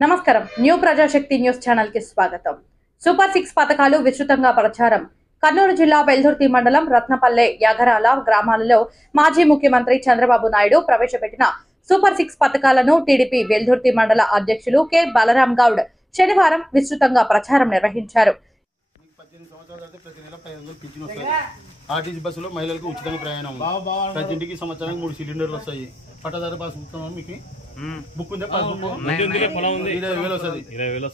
నమస్కారం. New Prajasakti news channel కి స్వాగతం. సూపర్ 6 పథకాలు విస్తృతంగా ప్రచారం. కర్నూలు జిల్లా వెల్దుర్తి మండలం రత్నపల్లె యాగరాల గ్రామాలలో మాజీ ముఖ్యమంత్రి చంద్రబాబు నాయుడు ప్రవేశపెట్టిన సూపర్ 6 పథకాలను టీడీపీ వెల్దుర్తి మండల అధ్యక్షులు కె బలరాం గౌడ్ శనివారం విస్తృతంగా ప్రచారం నిర్వహించారు. ఆర్టీసీ బస్సులో మహిళలకు ఉచితంగా ప్రయాణం. ప్రతి ఇంటికి సంవత్సరానికి 3 సిలిండర్లు వస్తాయి. పట్టదారు పాస్ మీకు బుక్ ఉందే, పాస్ బుక్ 20,000 వస్తుంది.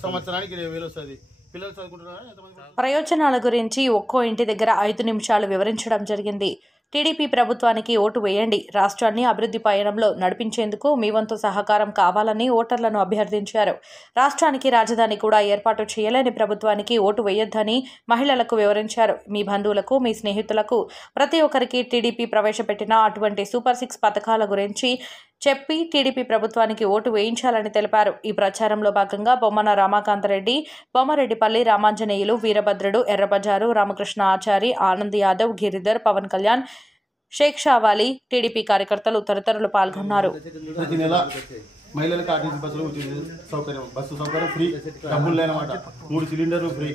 సంవత్సరానికి 20,000 వస్తుంది. పిల్లలు చదువుకుంటున్నారు. ప్రయోజనాల గురించి ఒక్కో ఇంటి దగ్గర 5 నిమిషాలు వివరించడం జరిగింది. టీడీపీ ప్రభుత్వానికి ఓటు వేయండి, రాష్ట్రాన్ని అభివృద్ధి పయనంలో నడిపించేందుకు మీ వంతు సహకారం కావాలని ఓటర్లను అభ్యర్థించారు. రాష్ట్రానికి రాజధాని కూడా ఏర్పాటు చేయలేని ప్రభుత్వానికి ఓటు వేయొద్దని మహిళలకు వివరించారు. మీ బంధువులకు, మీ స్నేహితులకు ప్రతి ఒక్కరికి టీడీపీ ప్రవేశపెట్టిన అటువంటి సూపర్ 6 పథకాల గురించి చెప్పి టీడీపీ ప్రభుత్వానికి ఓటు వేయించాలని తెలిపారు. ఈ ప్రచారంలో భాగంగా బొమ్మన రామకాంతరెడ్డి, బొమ్మరెడ్డిపల్లి రామాంజనేయులు, వీరభద్రుడు, ఎర్రబజారు, రామకృష్ణ ఆచారి, ఆనంద్ యాదవ్, గిరిధర్, పవన్ కళ్యాణ్, షేక్ షావాలి, టీడీపీ కార్యకర్తలు తదితరులు పాల్గొన్నారు. మహిళలకు ఆర్టీసీ బస్సులో సౌకర్యం, బస్సు సౌకర్యం ఫ్రీ, డబ్బులు లేనమాట. 3 సిలిండర్లు ఫ్రీ.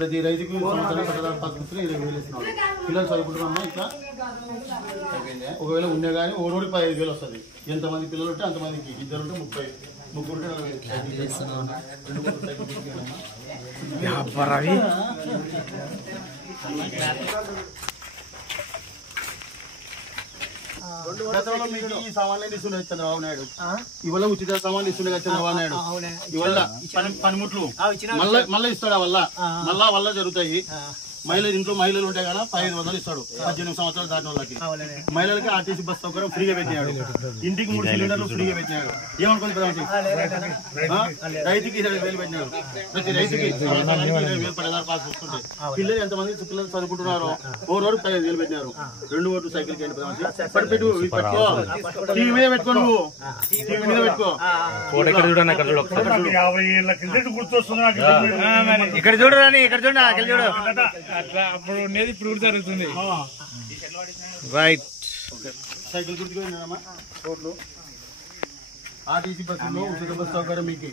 ప్రతి రైతుకు పట్టదారు పాస్ బుక్లు 20,000 ఇస్తున్నాడు. పిల్లలు చదువుకుంటున్నామా ఇట్లా ఒకవేళ ఉండే కానీ ఓరోడికి 15,000 వస్తుంది. ఎంతమంది పిల్లలు ఉంటే అంతమందికి, ఇద్దరు ఉంటే 30, ముగ్గురు ఉంటే 40. గతంలో మీకు ఈ సామాన్లు ఇస్తుండే చంద్రబాబు నాయుడు, ఇవాళ ఉచిత సామాన్లు ఇస్తుండే కదా చంద్రబాబు నాయుడు. ఇవాళ పనిముట్లు మళ్ళీ ఇస్తాడు. వల్ల జరుగుతాయి. ఇంట్లో మహిళలు ఉంటే కదా 500 ఇస్తాడు 18 సంవత్సరాలు దాటిన వాళ్ళకి. మహిళలకి ఆర్టీసీ బస్ సౌకర్యం ఫ్రీగా పెట్టినాడు. ఇంటికి 3 సిలిండర్లు ఫ్రీగా పెట్టినాడు. ఏమనుకోండి రైతుకి 20,000 పెట్టినాడు. ప్రతి రైతుకి 20,000 పట్టదారు పాస్ వస్తుంటాయి. పిల్లలు ఎంతమంది పిల్లలు చదువుకుంటున్నారో ఓ రోజు 15,000 పెట్టినారు. 2 ఓట్లు సైకిల్కి పెట్టుకో, టీవీ మీద పెట్టుకో, నువ్వు టీవీ మీద పెట్టుకో. ఇక్కడ చూడరాని, ఇక్కడ చూడ చూడు అట్లా అప్పుడు ఉండేది, ఇప్పుడు జరుగుతుంది. రైట్. సైకిల్ గుర్తుకున్నామా రోడ్లు. ఆర్టీసీ బస్సులో ఉచిత బస్సు సౌకర్యం మీకు.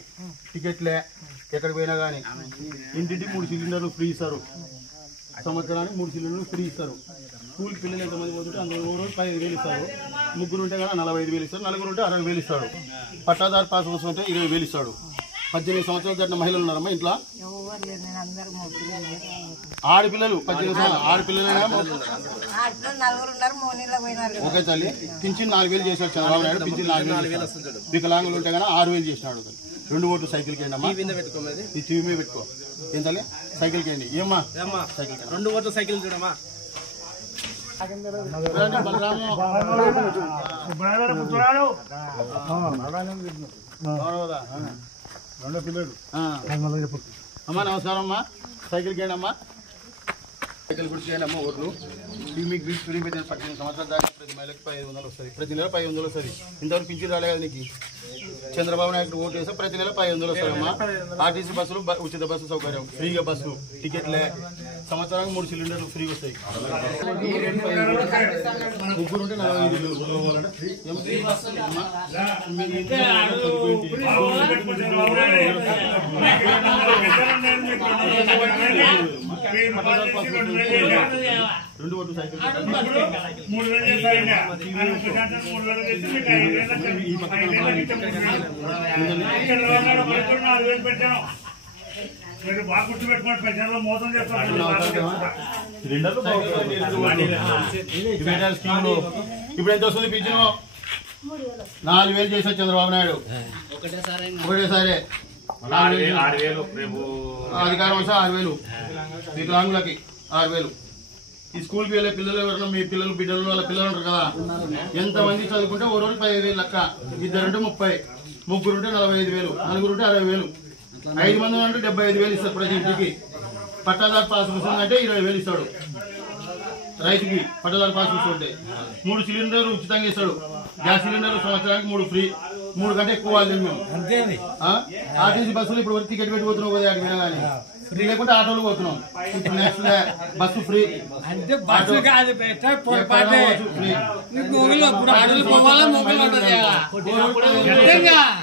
టికెట్లే ఎక్కడికి పోయినా కానీ. ఇంటింటికి 3 సిలిండర్లు ఫ్రీ ఇస్తారు. సంవత్సరానికి 3 సిలిండర్లు ఫ్రీ ఇస్తారు. స్కూల్కి పిల్లలు ఎంతమంది పోతుంటే అందులో 15,000 ఇస్తారు. ముగ్గురు ఉంటే కదా 45,000 ఇస్తారు. నలుగురు ఉంటే 60,000 ఇస్తాడు. పట్టాదారు పాస్ బస్సు ఉంటే 20,000 ఇస్తాడు. 18 సంవత్సరాలు దాటిన మహిళలు ఉన్నారమ్మా ఇంట్లో. ఆడపిల్లలు 18 సంవత్సరాలు ఆడపిల్లలైనా ఒకే తల్లి. పింఛన్ 4,000 చేశాడు చంద్రబాబు నాయుడు. పింఛన్ 4,000. వికలాంగులు ఉంటే కానీ 6,000 చేసినాడు. 2 ఓట్లు సైకిల్కి వేయండి అమ్మా. ఈ టీవీ మీద పెట్టుకో. ఏం తల్లి సైకిల్కి వేయండి. ఏమ్మా సైకిల్ 2 ఓట్లు సైకిల్ చూడమ్మా. అమ్మా నమస్కారం అమ్మా. సైకిల్కి వేయండి అమ్మా. సైకిల్ గుర్తు చేయండి అమ్మా. ఓట్లు మీకు బిల్ ఫ్రీ పెట్టిన 18 సంవత్సరాలు దాటి ప్రతి మహిళకి 500 వస్తుంది. ప్రతి నెల 500 వస్తుంది. ఇంతవరకు పింఛన్ రాలే కదా నీకు. చంద్రబాబు నాయుడు ఓటు వేస్తే ప్రతి నెల 500 వస్తాయమ్మా. ఆర్టీసీ బస్సులు ఉచిత బస్సు సౌకర్యం, ఫ్రీగా బస్సు టికెట్లే. సంవత్సరానికి 3 సిలిండర్లు ఫ్రీ వస్తాయి. ముగ్గురు ఉంటే 2 ఓట్లు సైకిల్. ఇప్పుడు ఎంత వస్తుంది పింఛను? 4,000 చేశాడు చంద్రబాబు నాయుడు ఒకటేసారి. 6,000 అధికారం వస్తే 6,000. వికలాంగులకి 6,000. ఈ స్కూల్కి వెళ్ళే పిల్లలు ఎవరైనా మీ పిల్లలు బిడ్డలు వాళ్ళ పిల్లలు ఉంటారు కదా, ఎంతమంది చదువుకుంటే ఓ రోజు 15,000 లెక్క. ఇద్దరుంటే 30, ముగ్గురుంటే 45,000, నలుగురుంటే 60,000, 5 మంది అంటే 75,000 ఇస్తారు ప్రతి ఇంటికి. పట్టాదారు పాస్ పుస్తకం అంటే 20,000 ఇస్తాడు రైతుకి. పట్టాదారు పాస్ పుస్తకం ఉంటే 3 సిలిండర్లు ఉచితంగా ఇస్తాడు. గ్యాస్ సిలిండర్లు సంవత్సరానికి 3 ఫ్రీ. 3 కంటే ఎక్కువ వాళ్ళు మేము. ఆర్టీసీ బస్సులు ఇప్పుడు టికెట్ పెట్టిపోతున్నావు కదా అడిగినా కానీ ఫ్రీ లేకుంటే ఆటోలు పోతున్నాం. ఇప్పుడు నెక్స్ట్ బస్సు ఫ్రీ, అంటే బస్సు కాదు పొరపాటే ఫ్రీ.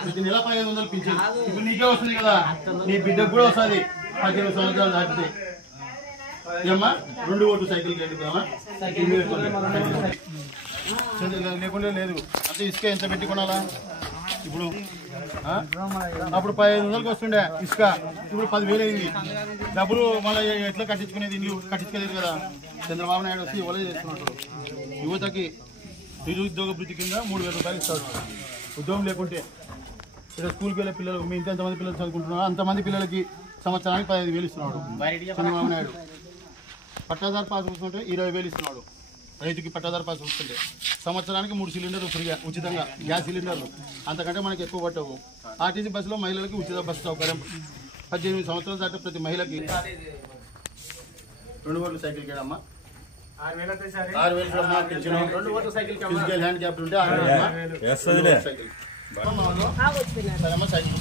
ప్రతి నెల 1500 పింఛన్. ఇప్పుడు నీకే వస్తుంది కదా, నీ బిడ్డకు కూడా వస్తుంది 18 సంవత్సరాలు దాటితే. ఏమ్మా 2 ఓటు సైకిల్ లేకుండా లేదు అంటే ఇసుక ఎంత పెట్టి కొనాలా? ఇప్పుడు అప్పుడు 1500కి వస్తుండే ఇసుక, ఇప్పుడు 10,000 అయింది. డబ్బులు మళ్ళీ ఎట్లా కట్టించుకునేది? ఇల్లు కట్టించుకోలేదు కదా. చంద్రబాబు నాయుడు వచ్చి ఇవ్వలేదు చేస్తున్నట్టు. యువతకి నిరుద్యోగ భృతి కింద 3,000 రూపాయలు ఇస్తాడు. ఉద్యోగం లేకుంటే ఇక్కడ స్కూల్కి వెళ్ళే పిల్లలు, మీ ఇంత ఎంతమంది పిల్లలు చదువుకుంటున్నారో అంతమంది పిల్లలకి సంవత్సరానికి 15,000 ఇస్తున్నాడు చంద్రబాబు నాయుడు. పట్టాదారు పాస్ చూసుకుంటే 20,000 ఇస్తున్నాడు. రైతుకి పట్టాదారు పాస్ చూసుకుంటే సంవత్సరానికి 3 సిలిండర్లు ఫ్రీగా ఉచితంగా, గ్యాస్ సిలిండర్లు. అంతకంటే మనకి ఎక్కువ పట్టవు. ఆర్టీసీ బస్సులో మహిళలకి ఉచిత బస్సు సౌకర్యం. 18 సంవత్సరాలు దాకా ప్రతి మహిళకి 2 ఓట్లు సైకిల్ కేడమ్మా 6,000 ఫిజికల్ హ్యాండ్ క్యాప్ ఉంటే 6,000 సైకిల్. సైకిల్